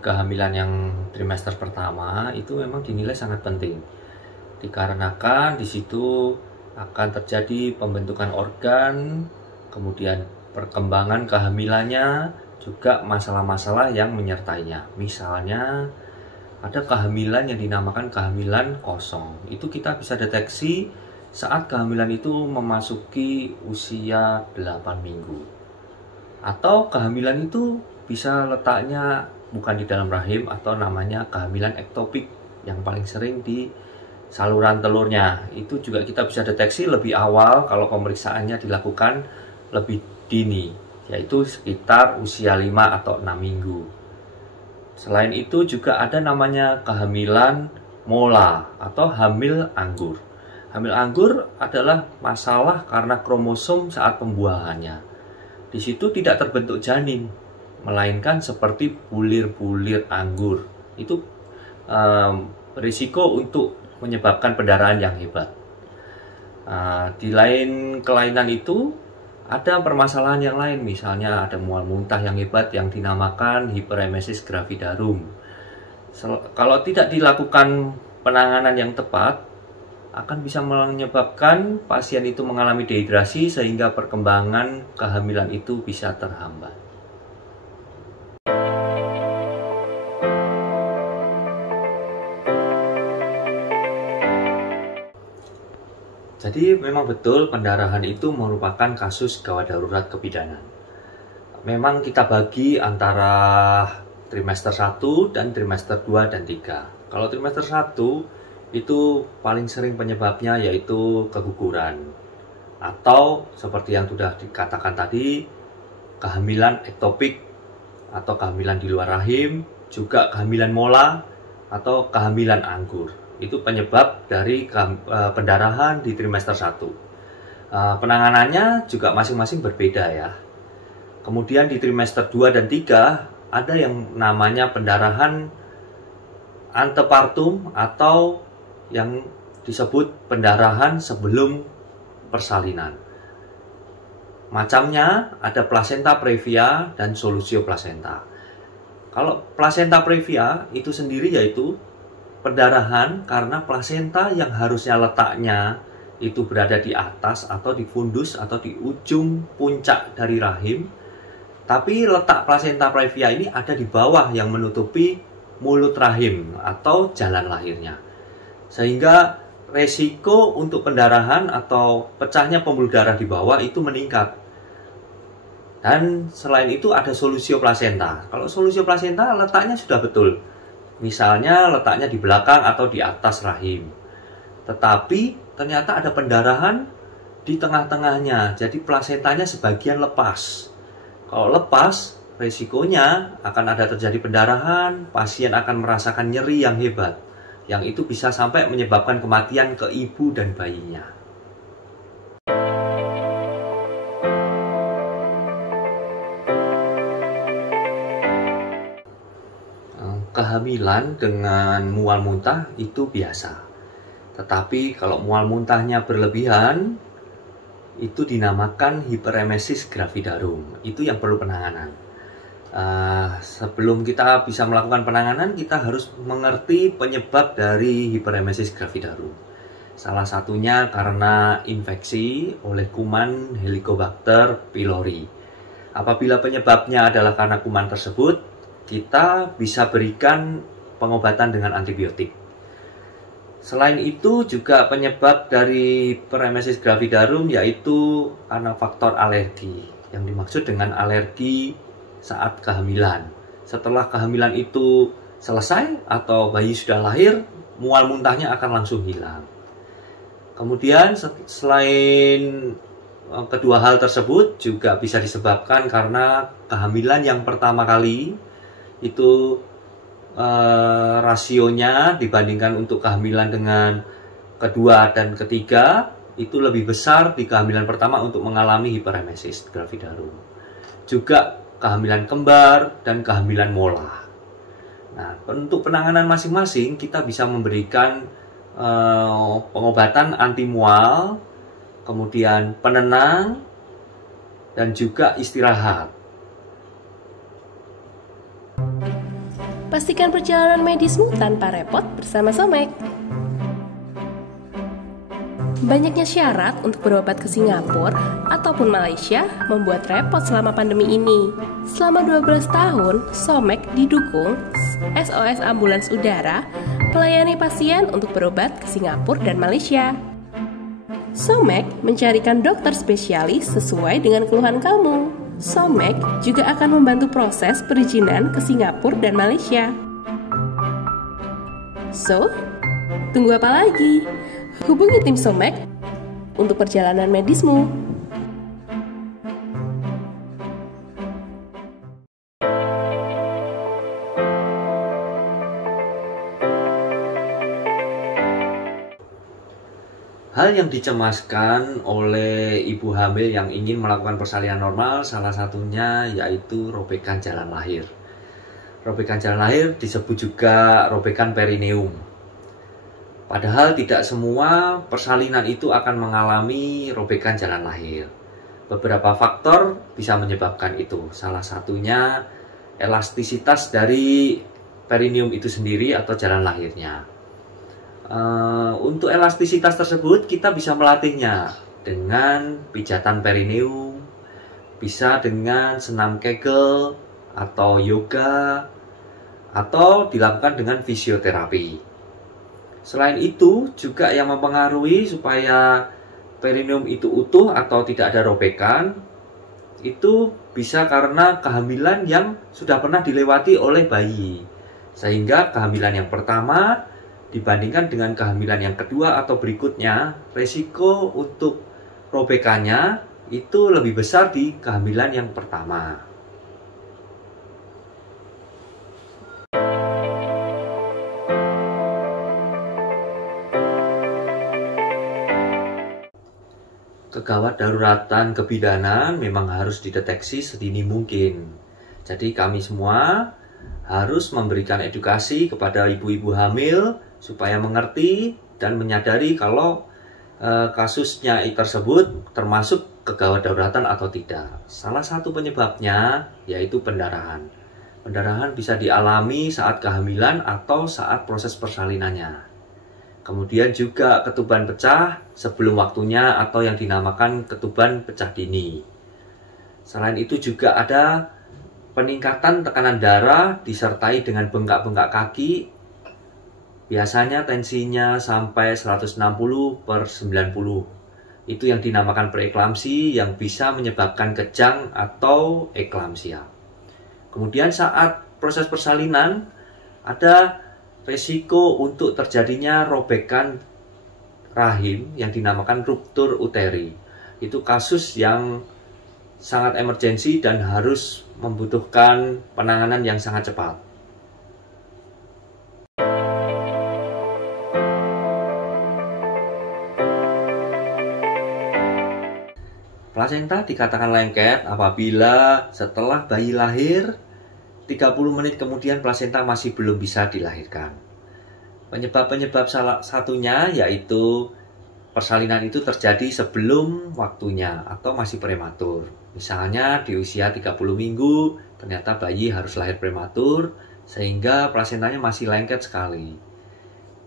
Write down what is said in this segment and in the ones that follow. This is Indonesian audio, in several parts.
kehamilan yang trimester pertama itu memang dinilai sangat penting, dikarenakan di situ akan terjadi pembentukan organ, kemudian perkembangan kehamilannya, juga masalah-masalah yang menyertainya. Misalnya ada kehamilan yang dinamakan kehamilan kosong. Itu kita bisa deteksi saat kehamilan itu memasuki usia 8 minggu. Atau kehamilan itu bisa letaknya bukan di dalam rahim atau namanya kehamilan ektopik yang paling sering di saluran telurnya. Itu juga kita bisa deteksi lebih awal kalau pemeriksaannya dilakukan lebih dini, yaitu sekitar usia 5 atau 6 minggu. Selain itu juga ada namanya kehamilan mola atau hamil anggur. Hamil anggur adalah masalah karena kromosom saat pembuahannya. Di situ tidak terbentuk janin, melainkan seperti bulir-bulir anggur. Itu risiko untuk menyebabkan pendarahan yang hebat. Di lain kelainan itu, ada permasalahan yang lain, misalnya ada mual muntah yang hebat yang dinamakan hiperemesis gravidarum. Kalau tidak dilakukan penanganan yang tepat, akan bisa menyebabkan pasien itu mengalami dehidrasi sehingga perkembangan kehamilan itu bisa terhambat. Jadi memang betul pendarahan itu merupakan kasus gawat darurat kebidanan. Memang kita bagi antara trimester 1 dan trimester 2 dan 3. Kalau trimester 1 itu paling sering penyebabnya yaitu keguguran. Atau seperti yang sudah dikatakan tadi, kehamilan ektopik atau kehamilan di luar rahim, juga kehamilan mola atau kehamilan anggur. Itu penyebab dari pendarahan di trimester 1. Penanganannya juga masing-masing berbeda ya. Kemudian di trimester 2 dan 3 ada yang namanya pendarahan antepartum atau yang disebut pendarahan sebelum persalinan. Macamnya ada placenta previa dan solusio placenta. Kalau placenta previa itu sendiri yaitu pendarahan karena plasenta yang harusnya letaknya itu berada di atas atau di fundus atau di ujung puncak dari rahim, tapi letak plasenta previa ini ada di bawah yang menutupi mulut rahim atau jalan lahirnya. Sehingga resiko untuk pendarahan atau pecahnya pembuluh darah di bawah itu meningkat. Dan selain itu ada solusio placenta. Kalau solusio placenta letaknya sudah betul. Misalnya letaknya di belakang atau di atas rahim. Tetapi ternyata ada pendarahan di tengah-tengahnya. Jadi plasentanya sebagian lepas. Kalau lepas, resikonya akan ada terjadi pendarahan, pasien akan merasakan nyeri yang hebat. Yang itu bisa sampai menyebabkan kematian ke ibu dan bayinya. Kehamilan dengan mual muntah itu biasa. Tetapi kalau mual muntahnya berlebihan, itu dinamakan hiperemesis gravidarum. Itu yang perlu penanganan. Sebelum kita bisa melakukan penanganan, kita harus mengerti penyebab dari hiperemesis gravidarum. Salah satunya karena infeksi oleh kuman Helicobacter pylori. Apabila penyebabnya adalah karena kuman tersebut, kita bisa berikan pengobatan dengan antibiotik. Selain itu juga penyebab dari hiperemesis gravidarum yaitu karena faktor alergi. Yang dimaksud dengan alergi saat kehamilan. Setelah kehamilan itu selesai atau bayi sudah lahir, mual muntahnya akan langsung hilang. Kemudian selain kedua hal tersebut juga bisa disebabkan karena kehamilan yang pertama kali itu rasionya dibandingkan untuk kehamilan dengan kedua dan ketiga itu lebih besar di kehamilan pertama untuk mengalami hiperemesis gravidarum. Juga kehamilan kembar dan kehamilan mola. Nah, untuk penanganan masing-masing kita bisa memberikan pengobatan anti mual, kemudian penenang dan juga istirahat. Pastikan perjalanan medismu tanpa repot bersama Somek. Banyaknya syarat untuk berobat ke Singapura ataupun Malaysia membuat repot selama pandemi ini. Selama 12 tahun, Somek didukung SOS Ambulans Udara melayani pasien untuk berobat ke Singapura dan Malaysia. Somek mencarikan dokter spesialis sesuai dengan keluhan kamu. Somek juga akan membantu proses perizinan ke Singapura dan Malaysia. So, tunggu apa lagi? Hubungi tim Somek untuk perjalanan medismu. Hal yang dicemaskan oleh ibu hamil yang ingin melakukan persalinan normal salah satunya yaitu robekan jalan lahir. Robekan jalan lahir disebut juga robekan perineum. Padahal tidak semua persalinan itu akan mengalami robekan jalan lahir. Beberapa faktor bisa menyebabkan itu. Salah satunya elastisitas dari perineum itu sendiri atau jalan lahirnya. Untuk elastisitas tersebut kita bisa melatihnya dengan pijatan perineum, bisa dengan senam Kegel atau yoga, atau dilakukan dengan fisioterapi. Selain itu juga yang mempengaruhi supaya perineum itu utuh atau tidak ada robekan itu bisa karena kehamilan yang sudah pernah dilewati oleh bayi, sehingga kehamilan yang pertama dibandingkan dengan kehamilan yang kedua atau berikutnya, resiko untuk robekannya itu lebih besar di kehamilan yang pertama. Kegawat daruratan kebidanan memang harus dideteksi sedini mungkin. Jadi kami semua harus memberikan edukasi kepada ibu-ibu hamil supaya mengerti dan menyadari kalau kasusnya tersebut termasuk kegawat daruratan atau tidak. Salah satu penyebabnya yaitu pendarahan. Pendarahan bisa dialami saat kehamilan atau saat proses persalinannya. Kemudian juga ketuban pecah sebelum waktunya atau yang dinamakan ketuban pecah dini. Selain itu juga ada peningkatan tekanan darah disertai dengan bengkak-bengkak kaki. Biasanya tensinya sampai 160/90. Itu yang dinamakan preeklamsi yang bisa menyebabkan kejang atau eklamsia. Kemudian saat proses persalinan ada resiko untuk terjadinya robekan rahim yang dinamakan ruptur uteri. Itu kasus yang sangat emergensi dan harus membutuhkan penanganan yang sangat cepat. Plasenta dikatakan lengket apabila setelah bayi lahir 30 menit kemudian plasenta masih belum bisa dilahirkan. Penyebab-penyebab salah satunya yaitu persalinan itu terjadi sebelum waktunya atau masih prematur. Misalnya di usia 30 minggu ternyata bayi harus lahir prematur sehingga plasentanya masih lengket sekali.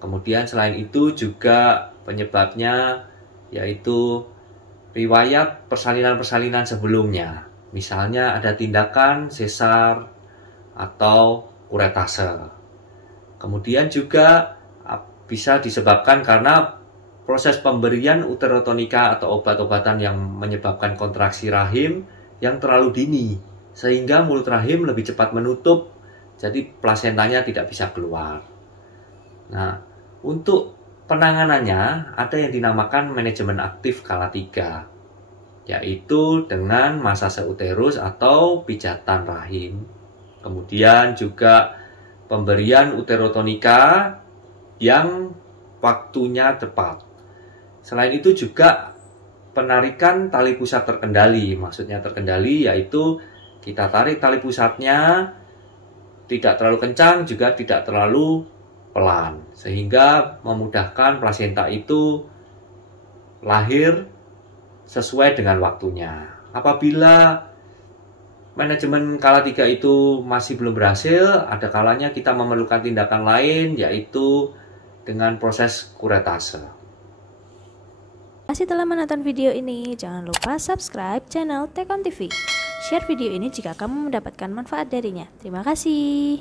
Kemudian selain itu juga penyebabnya yaitu riwayat persalinan-persalinan sebelumnya. Misalnya ada tindakan sesar atau kuretase. Kemudian juga bisa disebabkan karena proses pemberian uterotonika atau obat-obatan yang menyebabkan kontraksi rahim yang terlalu dini, sehingga mulut rahim lebih cepat menutup, jadi plasentanya tidak bisa keluar. Nah, untuk penanganannya ada yang dinamakan manajemen aktif skala 3, yaitu dengan masase uterus atau pijatan rahim. Kemudian juga pemberian uterotonika yang waktunya tepat. Selain itu juga penarikan tali pusat terkendali. Maksudnya terkendali yaitu kita tarik tali pusatnya tidak terlalu kencang juga tidak terlalu pelan. Sehingga memudahkan plasenta itu lahir sesuai dengan waktunya. Apabila manajemen kala 3 itu masih belum berhasil, ada kalanya kita memerlukan tindakan lain, yaitu dengan proses kuretase. Terima kasih telah menonton video ini. Jangan lupa subscribe channel Tekon TV. Share video ini jika kamu mendapatkan manfaat darinya. Terima kasih.